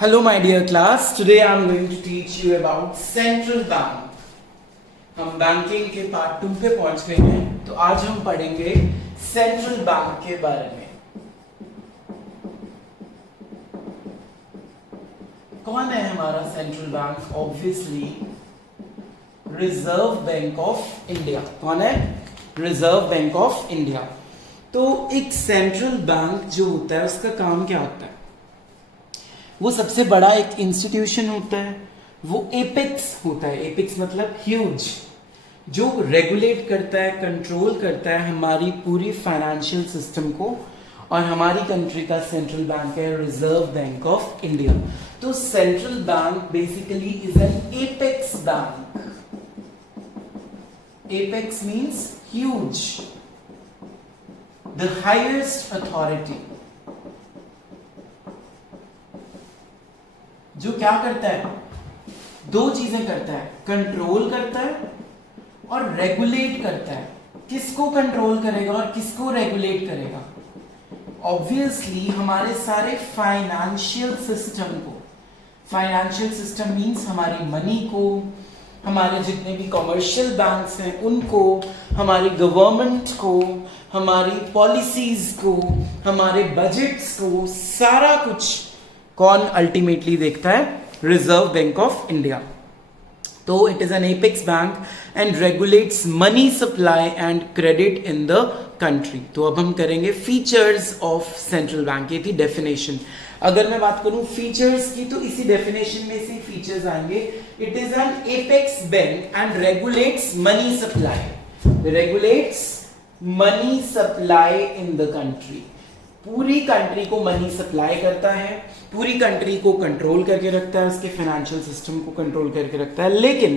Hello my dear class, today I am going to teach you about central bank. हम banking के part 2 पे पहुंच गए हैं, तो आज हम पढ़ेंगे सेंट्रल बैंक के बारे में। कौन है हमारा central bank? Obviously reserve Bank of India. कौन है? Reserve Bank of India. तो एक सेंट्रल बैंक जो होता है उसका काम क्या होता है? वो सबसे बड़ा एक इंस्टीट्यूशन होता है, वो एपेक्स होता है। एपेक्स मतलब ह्यूज, जो रेगुलेट करता है, कंट्रोल करता है हमारी पूरी फाइनेंशियल सिस्टम को। और हमारी कंट्री का सेंट्रल बैंक है रिजर्व बैंक ऑफ इंडिया। तो central bank basically is an apex bank. Apex means huge, the highest authority, जो क्या करता है? दो चीजें करता है, कंट्रोल करता है और रेगुलेट करता है। किसको कंट्रोल करेगा और किसको रेगुलेट करेगा? ऑब्वियसली हमारे सारे फाइनेंशियल सिस्टम को। फाइनेंशियल सिस्टम मींस हमारी मनी को, हमारे जितने भी कमर्शियल बैंक्स हैं उनको, हमारी गवर्नमेंट को, हमारी पॉलिसीज को, हमारे बजट्स को, सारा कुछ कौन अल्टीमेटली देखता है? Reserve Bank of India. तो it is an apex bank and regulates money supply and credit in the country. तो अब हम करेंगे फीचर्स ऑफ सेंट्रल बैंक। ये थी डेफिनेशन। अगर मैं बात करूं फीचर्स की, तो इसी डेफिनेशन में से फीचर्स आएंगे। It is an apex bank and regulates money supply. Regulates money supply in the country. पूरी कंट्री को मनी सप्लाई करता है, पूरी कंट्री को कंट्रोल करके रखता है, उसके फाइनेंशियल सिस्टम को कंट्रोल करके रखता है। लेकिन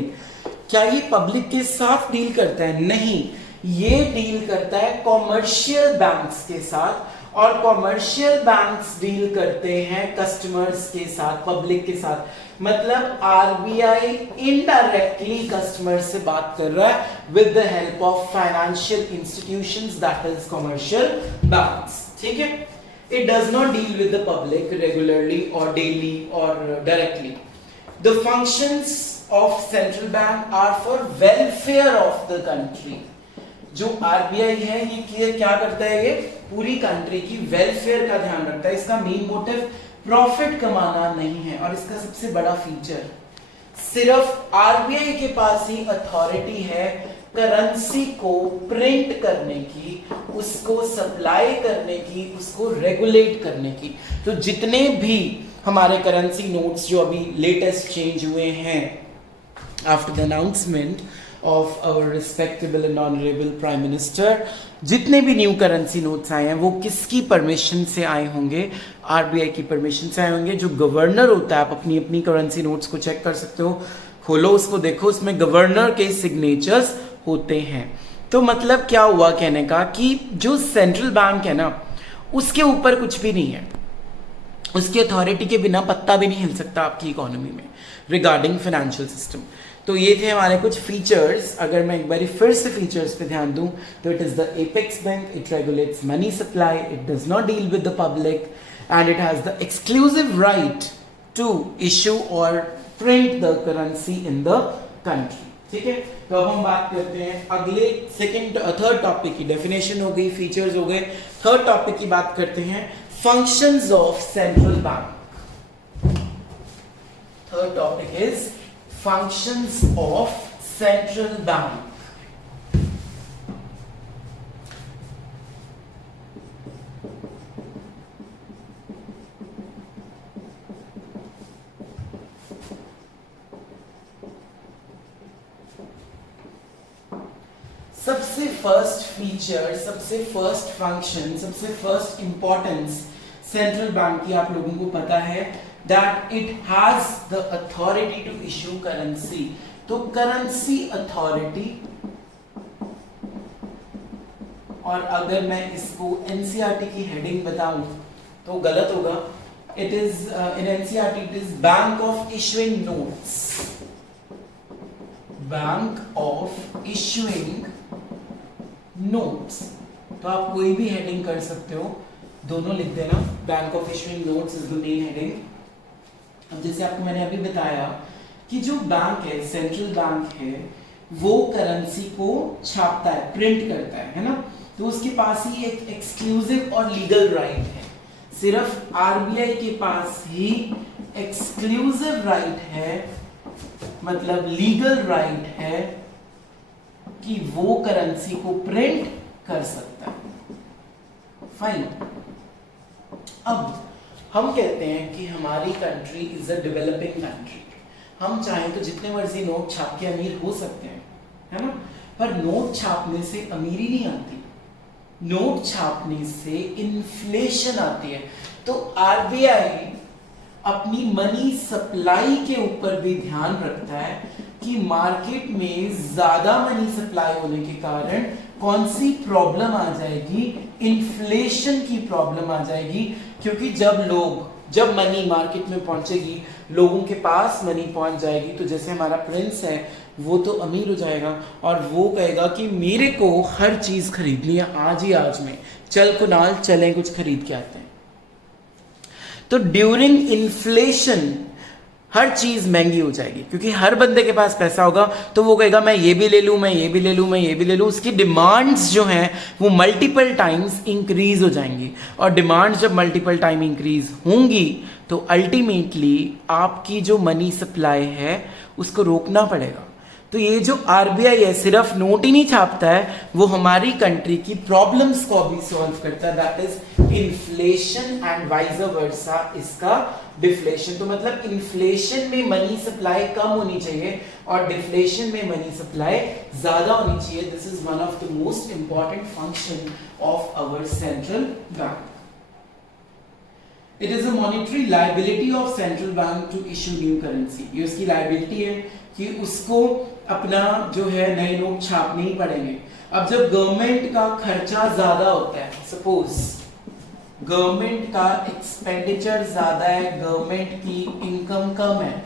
क्या ये पब्लिक के साथ डील करता है? नहीं, ये डील करता है कॉमर्शियल बैंक्स के साथ, और कॉमर्शियल बैंक्स डील करते हैं कस्टमर्स के साथ, पब्लिक के साथ। मतलब आरबीआई इनडायरेक्टली कस्टमर से बात कर रहा है with the help of financial institutions, that is commercial banks. ठीक है? It does not deal with the public regularly or daily or directly. The functions of central bank are for welfare of the country. जो RBI है ये क्या करता है? ये पूरी कंट्री की वेलफेयर का ध्यान रखता है। इसका मेन मोटिव प्रॉफिट कमाना नहीं है। और इसका सबसे बड़ा फीचर, सिर्फ आरबीआई के पास ही अथॉरिटी है करेंसी को प्रिंट करने की, उसको सप्लाई करने की, उसको रेगुलेट करने की। तो जितने भी हमारे करेंसी नोट्स जो अभी लेटेस्ट चेंज हुए हैं after the announcement of our respectable and honourable prime minister, जितने भी न्यू करेंसी नोट्स आए हैं वो किसकी परमिशन से आए होंगे? आरबीआई की परमिशन से आए होंगे। जो गवर्नर होता है, आप अपनी अपनी करेंसी नोट्स को चेक कर सकते हो, खोलो उसको, देखो उसमें गवर्नर के सिग्नेचर्स होते हैं। तो मतलब क्या हुआ कहने का कि जो सेंट्रल बैंक है ना, उसके ऊपर कुछ भी नहीं है। उसकी अथॉरिटी के बिना पत्ता भी नहीं हिल सकता आपकी इकोनॉमी में रिगार्डिंग फाइनेंशियल सिस्टम। तो ये थे हमारे कुछ फीचर्स। अगर मैं एक बार फिर से फीचर्स पे ध्यान दूं, तो it is the apex bank, it regulates money supply, it does not deal with the public, and it has the exclusive right to issue और print the currency in the country. ठीक है? तो अब हम बात करते हैं अगले थर्ड टॉपिक की। डेफिनेशन हो गई, फीचर्स हो गए। थर्ड टॉपिक की बात करते हैं, functions of central bank. Third topic is functions of central bank. सबसे फर्स्ट फीचर, सबसे फर्स्ट फंक्शन, सबसे फर्स्ट इंपॉर्टेंस सेंट्रल बैंक की आप लोगों को पता है, that it has the authority to issue currency. तो करेंसी अथॉरिटी, और अगर मैं इसको एनसीईआरटी की हेडिंग बताऊं तो गलत होगा। It is in NCERT it is bank of issuing notes, bank of issuing notes. तो आप कोई भी हेडिंग कर सकते हो, दोनों लिख देना। Bank of issuing notes is the main heading. अब जैसे आपको मैंने अभी बताया कि जो बैंक है, सेंट्रल बैंक है, वो करेंसी को छापता है, प्रिंट करता है ना, तो उसके पास ही एक एक्सक्लूसिव और लीगल राइट है। सिर्फ आरबीआई के पास ही एक्सक्लूसिव राइट है, मतलब लीगल राइट है कि वो करेंसी को प्रिंट कर सकता है। फाइन। अब हम कहते हैं कि हमारी country is a developing country. हम चाहें तो जितने मर्जी नोट छाप के अमीर हो सकते हैं, है ना, पर नोट छापने से अमीरी नहीं आती, नोट छापने से इन्फ्लेशन आती है। तो आरबीआई अपनी मनी सप्लाई के ऊपर भी ध्यान रखता है कि मार्केट में ज्यादा मनी सप्लाई होने के कारण कौन सी प्रॉब्लम आ जाएगी, इन्फ्लेशन की प्रॉब्लम आ जाएगी। क्योंकि जब मनी मार्केट में पहुंचेगी, लोगों के पास मनी पहुंच जाएगी, तो जैसे हमारा प्रिंस है वो तो अमीर हो जाएगा और वो कहेगा कि मेरे को हर चीज खरीदनी है आज ही आज में, चल कुणाल चलें कुछ खरीद के आते हैं। तो ड्यूरिंग इन्फ्लेशन हर चीज महंगी हो जाएगी, क्योंकि हर बंदे के पास पैसा होगा तो वो कहेगा मैं ये भी ले लूं, मैं ये भी ले लूं, मैं ये भी ले लूं। उसकी डिमांड्स जो हैं वो मल्टीपल टाइम्स इंक्रीज हो जाएंगी, और डिमांड्स जब मल्टीपल टाइम इंक्रीज होंगी तो अल्टीमेटली आपकी जो मनी सप्लाई है उसको रोकना पड़ेगा। तो ये जो आरबीआई है सिर्फ नोट ही नहीं छापता है, वो हमारी कंट्री की प्रॉब्लम्स को भी सॉल्व करता है, that is inflation and vice versa इसका डिफ्लेशन। तो मतलब इन्फ्लेशन में मनी सप्लाई कम होनी चाहिए और डिफ्लेशन में मनी सप्लाई ज्यादा होनी चाहिए। This is one of the most important function of our central bank. It is a monetary liability of central bank to issue new currency. ये उसकी लायबिलिटी है कि उसको अपना जो है नए नोट छापने ही पड़ेंगे। अब जब गवर्नमेंट का खर्चा ज्यादा होता है, सपोज गवर्नमेंट का एक्सपेंडिचर ज्यादा है, गवर्नमेंट की इनकम कम है,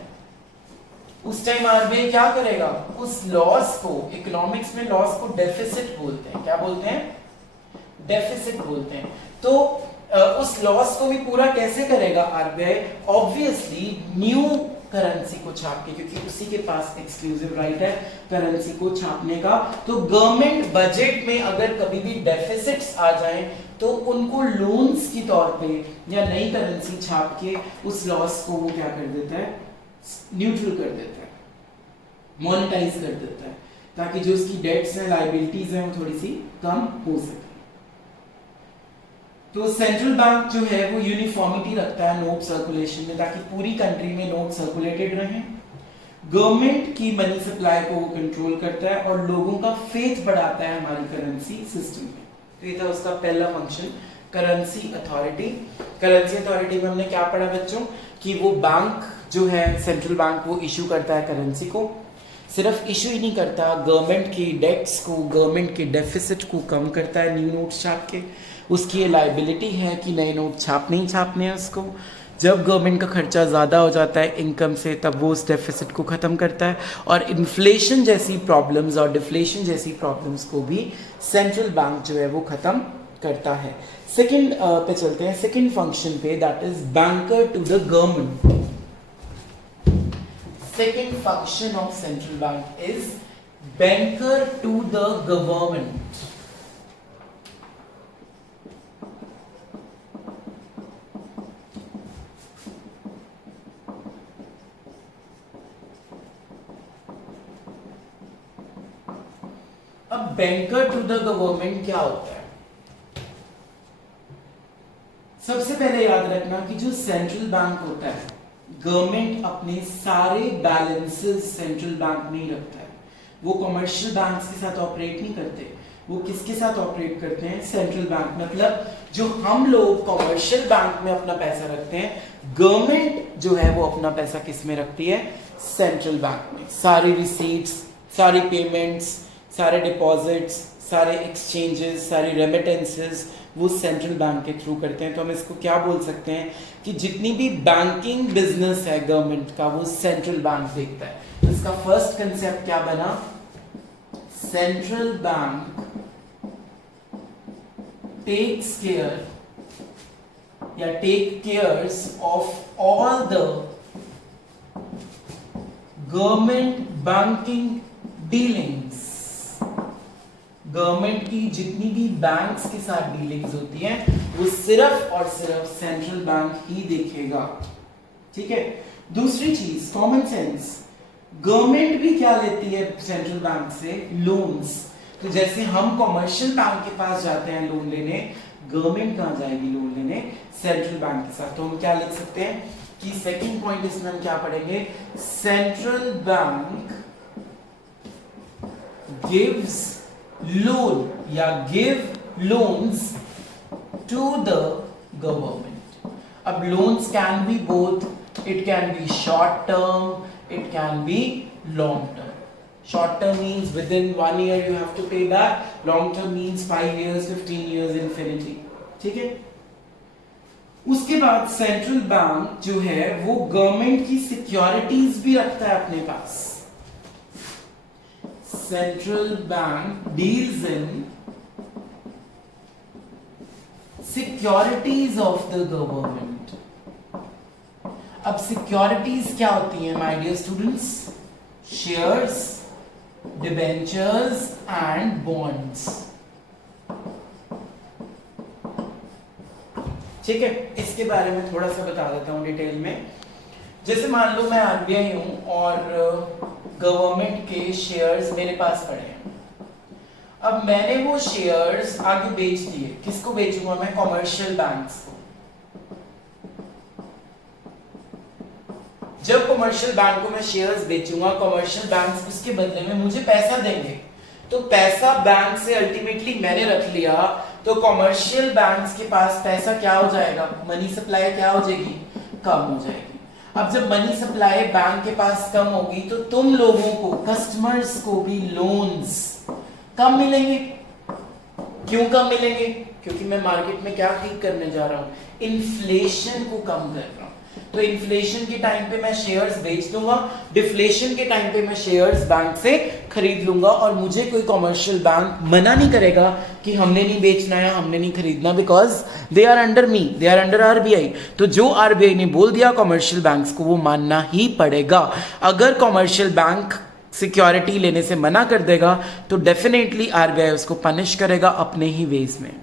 उस टाइम आरबीआई क्या करेगा, उस लॉस को, इकोनॉमिक्स में लॉस को डेफिसिट बोलते हैं। क्या बोलते हैं? डेफिसिट बोलते हैं। तो उस लॉस को भी पूरा कैसे करेगा आरबीआई? ऑब्वियसली न्यू करेंसी को छाप के, क्योंकि उसी के पास एक्सक्लूसिव राइट है करेंसी को छापने का। तो गवर्नमेंट बजट में अगर कभी भी डेफिसिट्स आ जाएं तो उनको लोन्स की तौर पे या नई करेंसी छाप के उस लॉस को वो क्या कर देता है, न्यूट्रल कर देता है, मोनेटाइज कर देता है, ताकि जो उसकी डेट्स हैं, लायबिलिटीज हैं, वो थोड़ी सी कम हो सके। तो सेंट्रल बैंक जो है वो यूनिफॉर्मिटी रखता है नोट सर्कुलेशन में, ताकि पूरी कंट्री में नोट सर्कुलेटेड रहें। गवर्नमेंट की मनी सप्लाई को वो कंट्रोल करता है और लोगों का फेथ बढ़ाता है हमारी करेंसी सिस्टम में। तो ये था उसका पहला function, currency authority. Currency authority में हमने क्या पढ़ा बच्चों, कि वो बैंक जो है सेंट्रल बैंक वो इशू करता है करेंसी को। सिर्फ इशू ही नहीं करता, गवर्नमेंट की डेट्स को, गवर्नमेंट के डेफिसिट को कम करता है न्यू नोट छाप के। उसकी ये लायबिलिटी है कि नए नोट छापने ही छापने हैं उसको। जब गवर्नमेंट का खर्चा ज़्यादा हो जाता है इनकम से, तब वो उस डेफिसिट को ख़त्म करता है, और इन्फ्लेशन जैसी प्रॉब्लम्स और डिफ्लेशन जैसी प्रॉब्लम्स को भी सेंट्रल बैंक जो है वो ख़त्म करता है। सेकंड पे चलते हैं, सेकंड फंक्शन पे, that is banker to the government. Second function of central bank is banker to the government. अब बैंकर टू द गवर्नमेंट क्या होता है? सबसे पहले याद रखना कि जो सेंट्रल बैंक होता है, गवर्नमेंट अपने सारे बैलेंसेस सेंट्रल बैंक में ही रखता है। वो कमर्शियल बैंक्स के साथ ऑपरेट नहीं करते। वो किसके साथ ऑपरेट करते हैं? Central bank. मतलब जो हम लोग कमर्शियल बैंक में अपना पैसा रखते हैं, गवर्नमेंट जो है वो अपना पैसा किस में रखती है? सेंट्रल बैंक में। सारी रिसीट्स, सारी पेमेंट्स, सारे डिपॉजिट्स, सारे एक्सचेंजेस, सारी रेमिटेंसेस वो सेंट्रल बैंक के थ्रू करते हैं। तो हम इसको क्या बोल सकते हैं कि जितनी भी बैंकिंग बिजनेस है गवर्नमेंट का, वो सेंट्रल बैंक देखता है। इसका फर्स्ट कंसेप्ट क्या बना? सेंट्रल बैंक टेक्स केयर या take cares of all the government banking dealings, government की जितनी भी बैंक्स के साथ डीलिंग्स होती हैं वो सिर्फ और सिर्फ सेंट्रल बैंक ही देखेगा, ठीक है। दूसरी चीज कॉमन सेंस, गवर्नमेंट भी क्या लेती है सेंट्रल बैंक से, लोन्स। तो जैसे हम कॉमर्शियल बैंक के पास जाते हैं लोन लेने, गवर्नमेंट कहां जाएगी लोन लेने, सेंट्रल बैंक के साथ। तो हम क्या लिख सकते हैं कि सेकंड पॉइंट इसमें हम क्या पढ़ेंगे, सेंट्रल बैंक गिव्स लोन या give loans to the government. अब loans can be both, it can be short term, it can be long term. Short term means within 1 year you have to pay back, long term means 5 years, 15 years, infinity, ठीक है। उसके बाद central bank जो है वो government की securities भी रखता है अपने पास। Central bank deals in securities of the government. अब सिक्योरिटीज क्या होती हैं my dear students, shares, debentures and bonds, ठीक है। इसके बारे में थोड़ा सा बता देता हूं डिटेल में। जैसे मान लो मैं आरबीआई हूं और गवर्नमेंट के शेयर्स मेरे पास पड़े हैं। अब मैंने वो शेयर्स आगे बेच दिए, किसको बेचूंगा मैं, कॉमर्शियल बैंक्स को। जब कॉमर्शियल बैंक को मैं शेयर्स बेचूंगा, कॉमर्शियल बैंक्स उसके बदले में मुझे पैसा देंगे। तो पैसा बैंक से अल्टीमेटली मैंने रख लिया, तो कॉमर्शियल बैंक्स के पास पैसा क्या हो जाएगा, मनी सप्लाई क्या हो जाएगी, कम हो जाएगी। अब जब मनी सप्लाई बैंक के पास कम होगी तो तुम लोगों को, कस्टमर्स को भी लोन्स कम मिलेंगे। क्यों कम मिलेंगे, क्योंकि मैं मार्केट में क्या ठीक करने जा रहा हूं, इन्फ्लेशन को कम कर रहा हूं। तो इन्फ्लेशन के टाइम पे मैं शेयर्स बेच दूंगा, डिफ्लेशन के टाइम पे मैं शेयर्स बैंक से खरीद लूंगा, और मुझे कोई कॉमर्शियल बैंक मना नहीं करेगा कि हमने नहीं बेचना है, हमने नहीं खरीदना, because they are under me, they are under RBI. तो जो आरबीआई ने बोल दिया कॉमर्शियल बैंक्स को वो मानना ही पड़ेगा। अगर कॉमर्शियल बैंक सिक्योरिटी लेने से मना कर देगा तो डेफिनेटली आरबीआई उसको पनिश करेगा अपने ही वेज में।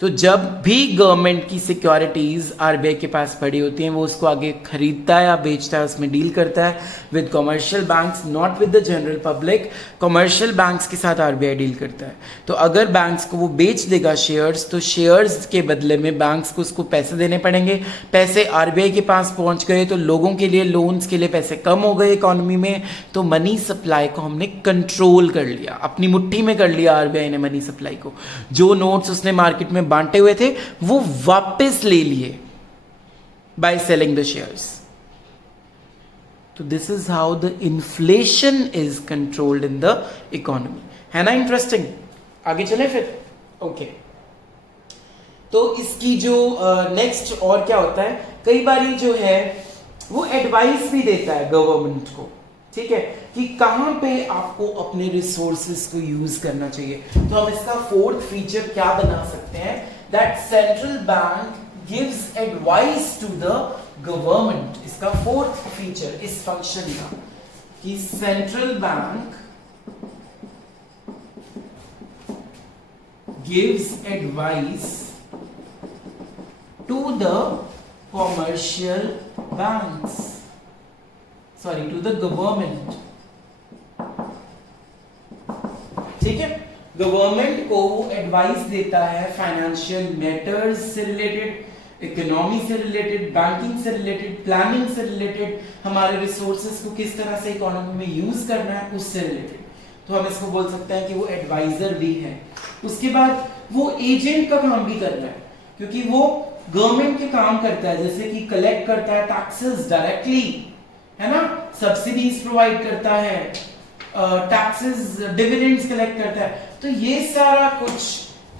तो जब भी गवर्नमेंट की सिक्योरिटीज आरबीआई के पास पड़ी होती हैं वो उसको आगे खरीदता है या बेचता है, उसमें डील करता है with commercial banks, not with the general public. Commercial banks के साथ आरबीआई डील करता है। तो अगर बैंक्स को वो बेच देगा शेयर्स, तो शेयर्स के बदले में बैंक्स को उसको पैसे देने पड़ेंगे। पैसे आरबीआई के पास पहुंच गए तो लोगों के लिए, लोन्स के लिए पैसे कम हो गए इकोनॉमी में, तो मनी सप्लाई को हमने कंट्रोल कर लिया, अपनी मुट्ठी में कर लिया आरबीआई ने मनी सप्लाई को। जो नोट्स उसने मार्केट में बांटे हुए थे वो वापस ले लिए बाय सेलिंग द शेयर्स। तो this is how the inflation is controlled in the economy. है ना इंटरेस्टिंग? आगे चले फिर। ओके तो इसकी जो नेक्स्ट और क्या होता है, कई बार जो है वो एडवाइस भी देता है गवर्नमेंट को, ठीक है, कि कहां पे आपको अपने रिसोर्सेज को यूज करना चाहिए। तो हम इसका फोर्थ फीचर क्या बना सकते हैं, that central bank gives advice to the government. इसका फोर्थ फीचर इस फंक्शन का कि central bank gives advice to the commercial banks, sorry to the government, ठीक है। गवर्नमेंट को वो एडवाइस देता है फाइनेंशियल मैटर्स से रिलेटेड, इकोनॉमी से रिलेटेड, बैंकिंग से रिलेटेड, प्लानिंग से रिलेटेड, हमारे रिसोर्सेज को किस तरह से इकोनॉमी में यूज करना है उससे रिलेटेड। तो हम इसको बोल सकते हैं कि वो एडवाइजर भी है। उसके बाद वो एजेंट का काम भी कर रहा है, क्योंकि वो गवर्नमेंट के काम करता है, जैसे कि कलेक्ट करता है टैक्सेस डायरेक्टली, है ना, सब्सिडीज प्रोवाइड करता है, टैक्सेस, डिविडेंड्स कलेक्ट करता है। तो ये सारा कुछ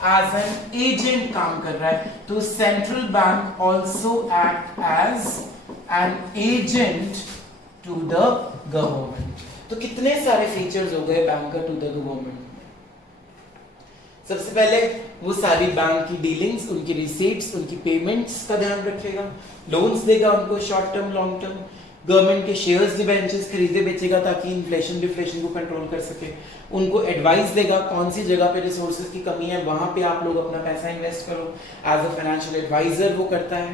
एज एन एजेंट काम कर रहा है। तो central bank also act as an agent to the government. तो कितने सारे फीचर्स हो गए बैंकर टू द गवर्नमेंट। सबसे पहले वो सारी बैंक की डीलिंग्स, उनकी रिसीट्स, उनकी पेमेंट्स का ध्यान रखेगा, लोन्स देगा उनको short term long term, government के शेयर्स डिबेंचर्स खरीदे बेचेगा ताकि इन्फ्लेशन डिफ्लेशन को कंट्रोल कर सके, उनको एडवाइस देगा कौन सी जगह पे रिसोर्सेज की कमी है, वहां पे आप लोग अपना पैसा इन्वेस्ट करो, एज अ फाइनेंशियल एडवाइजर वो करता है।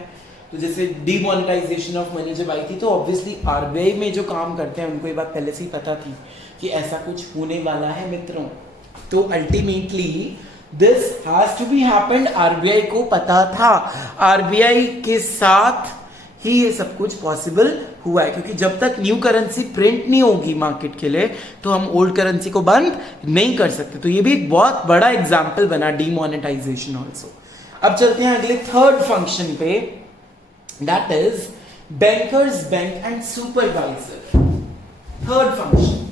तो जैसे डीमोनेटाइजेशन ऑफ मनी जब आई थी तो ऑब्वियसली आरबीआई में जो काम करते हैं उनको ये बात पहले से ही पता थी कि ऐसा कुछ होने वाला है मित्रों। तो ultimately this has to be happened, RBI को पता था, आरबीआई के साथ ही ये सब कुछ पॉसिबल हुआ है, क्योंकि जब तक न्यू करेंसी प्रिंट नहीं होगी मार्केट के लिए तो हम ओल्ड करेंसी को बंद नहीं कर सकते। तो ये भी एक बहुत बड़ा एग्जाम्पल बना डीमोनेटाइजेशन ऑल्सो। अब चलते हैं अगले थर्ड फंक्शन पे, that is bankers bank and supervisor. Third function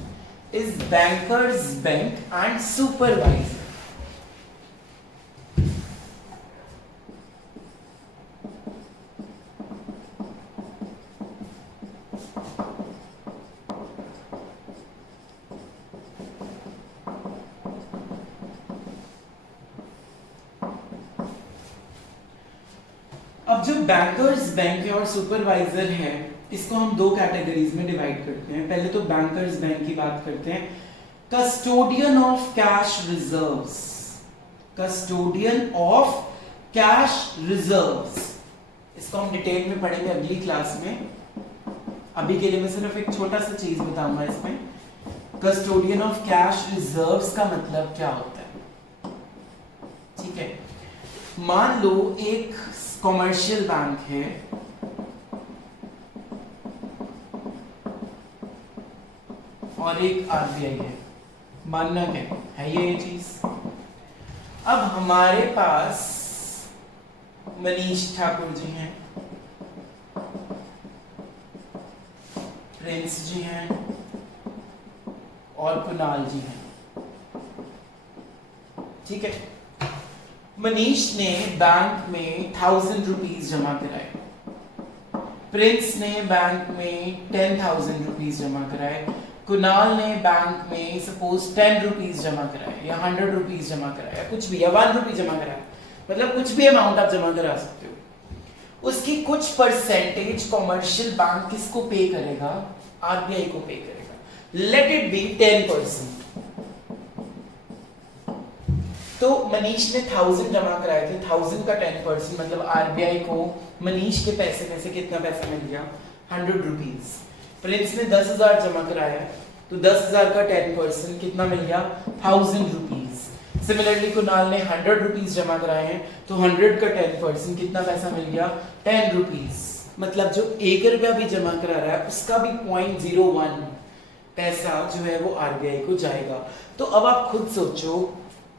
is bankers bank and supervisor. अब जो बैंकर्स बैंक है और सुपरवाइजर है इसको हम दो कैटेगरीज में डिवाइड करते हैं। पहले तो बैंकर्स बैंक की बात करते हैं। Custodian of cash reserves, custodian of cash reserves, इसको हम डिटेल में पढ़ेंगे अगली क्लास में। अभी के लिए मैं सिर्फ एक छोटा सा चीज बताऊंगा इसमें। कस्टोडियन ऑफ कैश रिजर्व्स का मतलब क्या होता है, ठीक है। मान लो एक कॉमर्शियल बैंक है, और एक आरबीआई है, मानना क्या है ये चीज। अब हमारे पास मनीष ठाकुर जी हैं, प्रिंस जी हैं और कुणाल जी हैं, ठीक है। मनीष ने बैंक में 1000 रुपीज जमा कराए, प्रिंस ने बैंक में 10,000 रुपीज जमा कराए, कुणाल ने बैंक में सपोज 10 रुपीज जमा कराए या 100 रुपीज जमा कराए या कुछ भी, या 1 रुपी जमा कराए, मतलब कुछ भी अमाउंट आप जमा करा सकते हो। उसकी कुछ परसेंटेज कॉमर्शियल बैंक किसको पे करेगा, आरबीआई को पे करेगा। Let it be 10%। तो मनीष ने 1000 जमा कराए थे, 1000 का 10% मतलब आरबीआई को मनीष के पैसे में से कितना पैसा मिल गया, 100 रुपीज। प्रिंस ने 10,000 जमा कराया तो 10,000 का 10% कितना मिल गया, 1000 रुपीज। सिमिलरली कुणाल ने 100 रुपीज जमा कराए हैं तो 100 का 10% कितना पैसा मिल गया, 10 रुपीज। मतलब जो 1 रुपया भी जमा करा रहा है उसका भी 0.01 पैसा जो है वो आरबीआई को जाएगा। तो अब आप खुद सोचो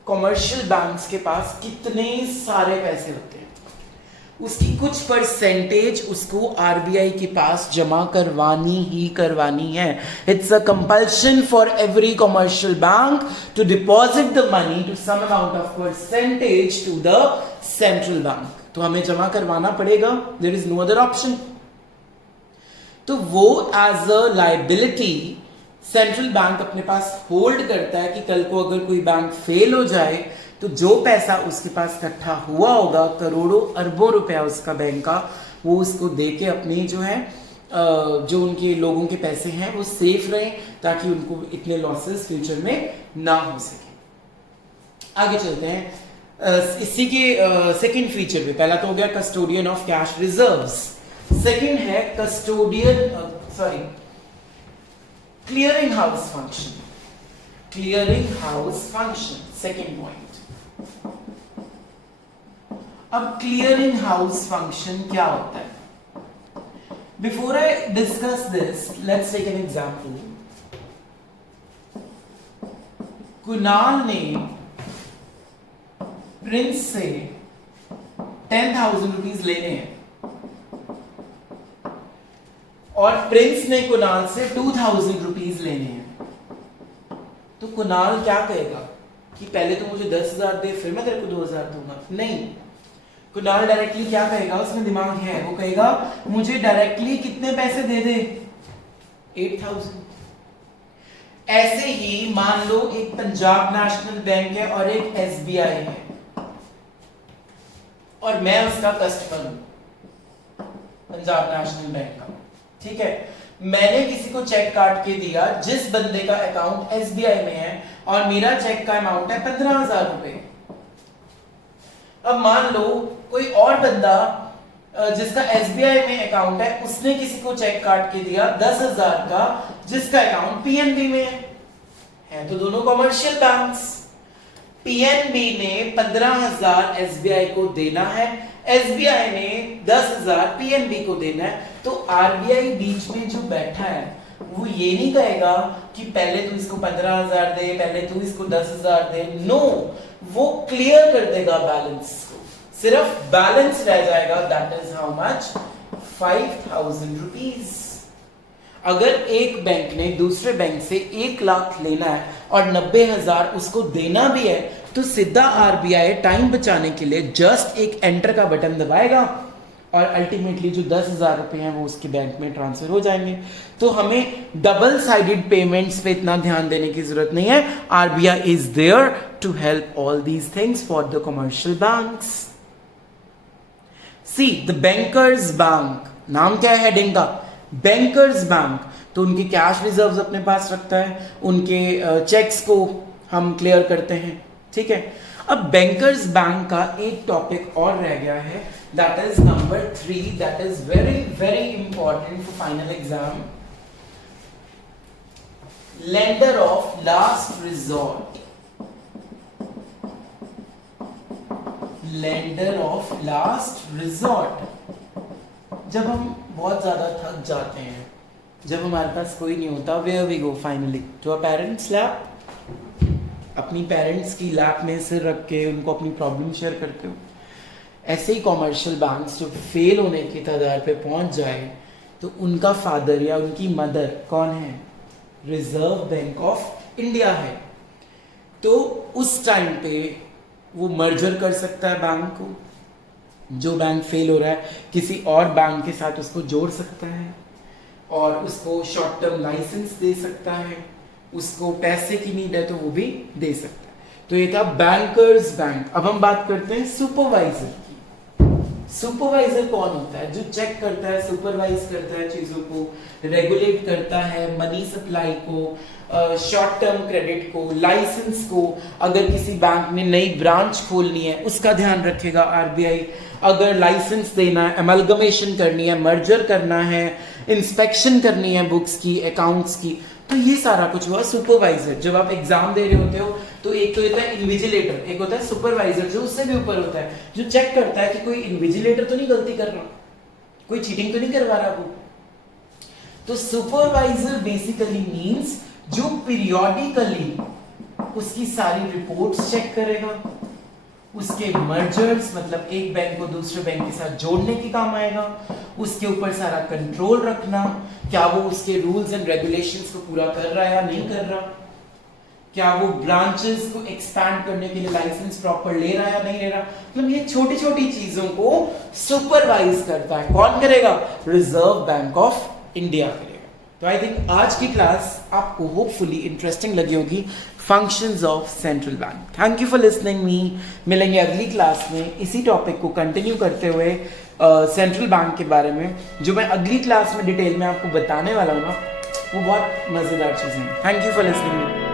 कॉमर्शियल बैंक्स के पास कितने सारे पैसे होते हैं, उसकी कुछ परसेंटेज उसको आरबीआई के पास जमा करवानी ही करवानी है। It's a compulsion for every commercial bank to deposit the money to some amount of percentage to the central bank. तो हमें जमा करवाना पड़ेगा, there is no other option. तो वो as a liability central bank अपने पास होल्ड करता है कि कल को अगर कोई बैंक फेल हो जाए तो जो पैसा उसके पास इकट्ठा हुआ होगा, करोड़ों अरबों रुपया उसका बैंक का, वो उसको दे के अपने जो है जो उनके लोगों के पैसे हैं वो सेफ रहे ताकि उनको इतने लॉसेस फ्यूचर में ना हो सके। आगे चलते हैं। इसी के सेकंड फीचर पे, पहला तो हो गया custodian of cash reserves, second है clearing house function. Clearing house function second point. अब क्लियरिंग हाउस फंक्शन क्या होता है? Before I discuss this, let's take an example. Kunal ने प्रिंस से 10,000 रुपीज लेने हैं और प्रिंस ने कुणाल से 2,000 रुपीज लेने हैं। तो कुणाल क्या कहेगा कि पहले तो मुझे 10,000 दे फिर मैं तेरे को 2,000 दूंगा? नहीं, कुणाल डायरेक्टली क्या कहेगा, उसमें दिमाग है, वो कहेगा मुझे डायरेक्टली कितने पैसे दे दे, 8,000। ऐसे ही मान लो एक पंजाब नेशनल बैंक है और एक एसबीआई है और मैं उसका कस्टमर हूं पंजाब नेशनल बैंक का, ठीक है। मैंने किसी को चेक काट के दिया जिस बंदे का अकाउंट एसबीआई में है और मेरा चेक का अमाउंट है 15,000 रुपए। अब मान लो कोई और बंदा जिसका एसबीआई में अकाउंट है, उसने किसी को चेक काट के दिया 10,000 का जिसका अकाउंट पीएनबी में है तो दोनों कॉमर्शियल बैंक्स। पीएनबी ने 15,000 एसबीआई को देना है, एसबीआई ने 10,000 पीएनबी को देना है। तो आरबीआई बीच में जो बैठा है वो ये नहीं कहेगा कि पहले तू इसको 15,000 दे, पहले तू इसको 10,000 दे। नो, वो क्लियर कर देगा बैलेंस को, सिर्फ बैलेंस रह जाएगा। That is how much, 5,000 rupees. अगर एक बैंक ने दूसरे बैंक से 1 लाख लेना है और 90,000 उसको देना भी है तो सीधा आरबीआई टाइम बचाने के लिए जस्ट एक एंटर का बटन दबाएगा और अल्टीमेटली जो 10,000 रुपए हैं वो उसके बैंक में ट्रांसफर हो जाएंगे। तो हमें डबल साइडेड पेमेंट्स पे इतना ध्यान देने की जरूरत नहीं है। RBI is there to help all these things for the commercial banks. See the bankers bank, नाम क्या है हेडिंग का, बैंकर्स बैंक। तो उनके कैश रिजर्व्स अपने पास रखता है, उनके चेक्स को हम क्लियर करते हैं, ठीक है। अब बैंकर्स बैंक का एक टॉपिक और रह गया है, that is number 3, that is very very important for final exam, lender of last resort. Lender of last resort. जब हम बहुत ज्यादा थक जाते हैं, जब हमारे पास कोई नहीं होता, where we go finally, to a parents lap. अपनी पेरेंट्स की लैप में सिर रख के उनको अपनी प्रॉब्लम शेयर करते हो। ऐसे ही कॉमर्शियल बैंक्स जो फेल होने की तादाद पे पहुंच जाए तो उनका फादर या उनकी मदर कौन है, रिजर्व बैंक ऑफ इंडिया है। तो उस टाइम पे वो मर्जर कर सकता है बैंक को, जो बैंक फेल हो रहा है किसी और बैंक के साथ उसको जोड़ सकता है और उसको शॉर्ट टर्म लाइसेंस दे सकता है, उसको पैसे की नीड है तो वो भी दे सकता है। तो ये था बैंकर्स बैंक। अब हम बात करते हैं सुपरवाइजर की। सुपरवाइजर कौन होता है, जो चेक करता है, सुपरवाइज करता है चीजों को, रेगुलेट करता है मनी सप्लाई को, शॉर्ट टर्म क्रेडिट को, लाइसेंस को। अगर किसी बैंक ने नई ब्रांच खोलनी है उसका ध्यान रखेगा आरबीआई। अगर लाइसेंस देना है, अमलगमेशन करनी है, मर्जर करना है, इंस्पेक्शन करनी है बुक्स की, अकाउंट्स की, तो ये सारा कुछ हुआ सुपरवाइजर। जब आप एग्जाम दे रहे होते हो तो एक तो होता है इन्विजिलेटर, एक होता है सुपरवाइजर जो उससे भी ऊपर होता है, जो चेक करता है कि कोई इन्विजिलेटर तो नहीं गलती कर रहा, कोई चीटिंग तो नहीं करवा रहा वो। तो सुपरवाइजर बेसिकली मींस जो पीरियोडिकली उसकी सारी रिपोर्ट्स चेक करेगा, उसके मर्जर्स मतलब एक बैंक को दूसरे बैंक के साथ जोड़ने के काम आएगा, उसके ऊपर सारा कंट्रोल रखना, क्या वो उसके रूल्स एंड रेगुलेशंस को पूरा कर रहा है या नहीं कर रहा, क्या वो ब्रांचेस को एक्सपैंड करने के लिए लाइसेंस प्रॉपर ले रहा है या नहीं ले रहा। मतलब ये छोटी छोटी चीजों को सुपरवाइज करता है कौन करेगा, रिजर्व बैंक ऑफ इंडिया करेगा। तो आई थिंक आज की क्लास आपको होपफुली इंटरेस्टिंग लगी होगी, functions of central bank. Thank you for listening me. मिलेंगे अगली क्लास में इसी टॉपिक को कंटिन्यू करते हुए सेंट्रल बैंक के बारे में, जो मैं अगली क्लास में डिटेल में आपको बताने वाला हूँ ना, वो बहुत मजेदार चीजें हैं। Thank you for listening me.